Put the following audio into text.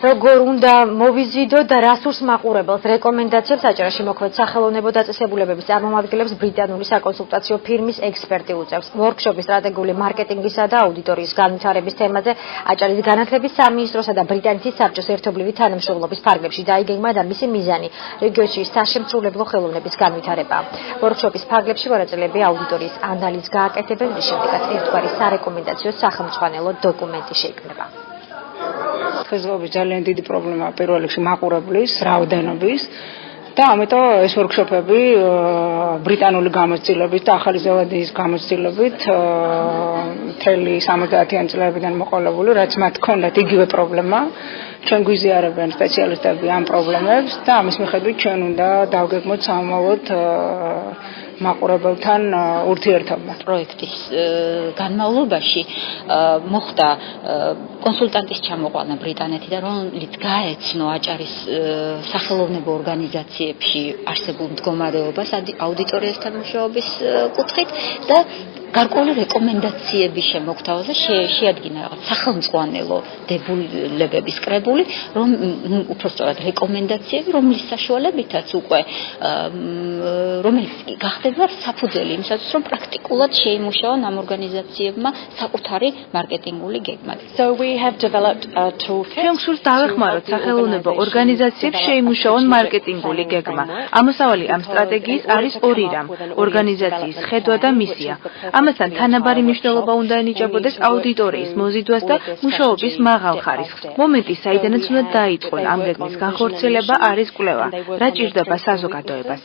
როგორ უნდა მოვიზიდო და რა სურს მაყურებელს რეკომენდაციებს აჭარაში მოქმედ სახელოვნებო დაწესებულებების წარმომადგენლებს ბრიტანული საკონსულტაციო ფირმის ექსპერტი უწევს. Ვორქშოპის სტრატეგიული მარკეტინგისა და აუდიტორიის განვითარების თემაზე აჭარის განათლების სამინისტროსა და ბრიტანეთის საბჭოს ერთობლივი თანამშრომლობის ფარგლებში დაიგეგმა და მისი მიზანი რეგიონში საშემსრულებლო ხელოვნების განვითარებაა. Ვორქშოპის ფარგლებში მონაწილეები აუდიტორიის ანალიზს გააკეთებენ, რის შემდეგაც ერთგვარი სარეკომენდაციო სახელმძღვანელო დოკუმენტი შეიქმნება. ხეზღობის ძალიან დიდი პრობლემაა პირველ რიგში მაყურებლის რაოდენობის და ამიტომ ეს ვორქშოპები ბრიტანული გამოცდილებით და ახალი ზელანდიის გამოცდილებით მთელი 70-იან წლებიდან მოყოლებული, რაც მათ ჰქონდათ იგივე პრობლემა. ჩვენ გვიზიარებენ სპეციალისტები ამ პრობლემებს და ამის მიხედვით ჩვენ უნდა დავგეგმოთ სამომავლოდ მაყურებელთან ურთიერთობა. პროექტის განმავლობაში მოხდა კონსულტანტის ჩამოყვანა ბრიტანეთიდან, რომელიც გაეცნო აჭარის სახელოვნებო ორგანიზაციებში არსებულ მდგომარეობას აუდიტორიასთან მუშაობის კუთხით და გარკვეული რეკომენდაციების შემოგთავაზა შეადგინა რაღაც სახელმძღვანელო დებულებების კრებული, უпростоრად რეკომენდაციები, რომლის საშუალებითაც უკვე რომელიც გახდება საფუძველი იმისათვის, რომ პრაქტიკულად შეიმუშაონ ამ ორგანიზაციებმა საკუთარი მარკეტინგული გეგმა. ჩვენ გსურს დავეხმაროთ სახელოვნებო ორგანიზაციებს შეიმუშაონ მარკეტინგული გეგმა. ამოსავალი ამ სტრატეგიის არის ორი რამ: ორგანიზაციის ხედვა და მისია. ამასთან თანაბარი მნიშვნელობა უნდა ენიჭებოდეს აუდიტორიის მოზიდვას და მუშაობის მაღალ ხარისხს. მომენტი, საიდანაც უნდა დაიწყონ ამ გეგმის განხორციელება არის კვლევა, რა ჭირდება საზოგადოებას.